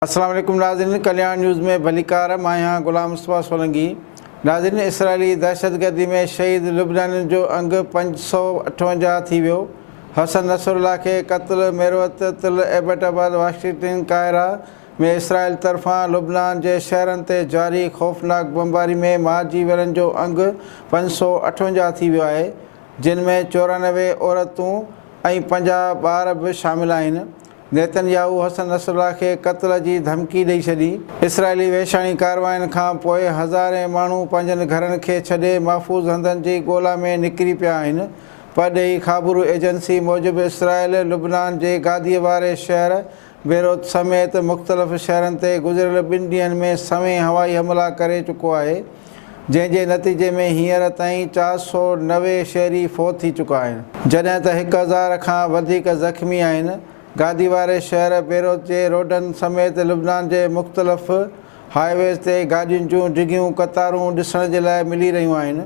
अस्सलाम वालेकुम नाज़रीन, कल्याण न्यूज़ में भलीकार मां यहाँ गुलाम मुस्तफ़ा सोलंकी। नाज़रीन, इसराइली दहशतगर्दी में शहीद लुबनानियुनि जो अंग 558 थी वियो। हसन नसरुल्लाह खे क़त्ल मेरवत तिल एबटाबाद वाशिंगटन काहिरा में इसराइल तरफ़ां लुबनान जे शहरनि ते जारी ख़ौफ़नाक बमबारी में मारिजी वियलनि जो अंग 558 थी वियो आहे, जिन में 94 औरतूं ऐं 50 ॿार बि शामिल आहिनि। नेतन्याहू हसन नसरुल्लाह खे क़त्ल जी धमकी ॾेई छॾी। इसराइली वेशाणी कारवायुनि खां पोइ हज़ारे माण्हू पंहिंजनि घरनि खे छॾे महफ़ूज़ हंधनि जी ॻोल्हा में निकिरी पिया आहिनि। परॾेही ख़ाबरू एजेंसी मूजिबि इसराइल लुबनान जे गादीअ वारे शहर बेरूत समेत मुख़्तलिफ़ शहरनि ते गुज़िरियल 2 ॾींहंनि में सवें हवाई हमला करे चुको आहे, जंहिं जे नतीजे में हींअर ताईं 490 शहरी फ़ौत थी चुका आहिनि, जॾहिं त 1000 खां वधीक ज़ख़्मी आहिनि। गादी वारे शहर बेरूत जे रोडनि समेत लुबनान जे मुख़्तलिफ़ हाईवेज़ ते गाॾियुनि जूं डिघियूं क़तारूं ॾिसण जे लाइ मिली रहियूं आहिनि।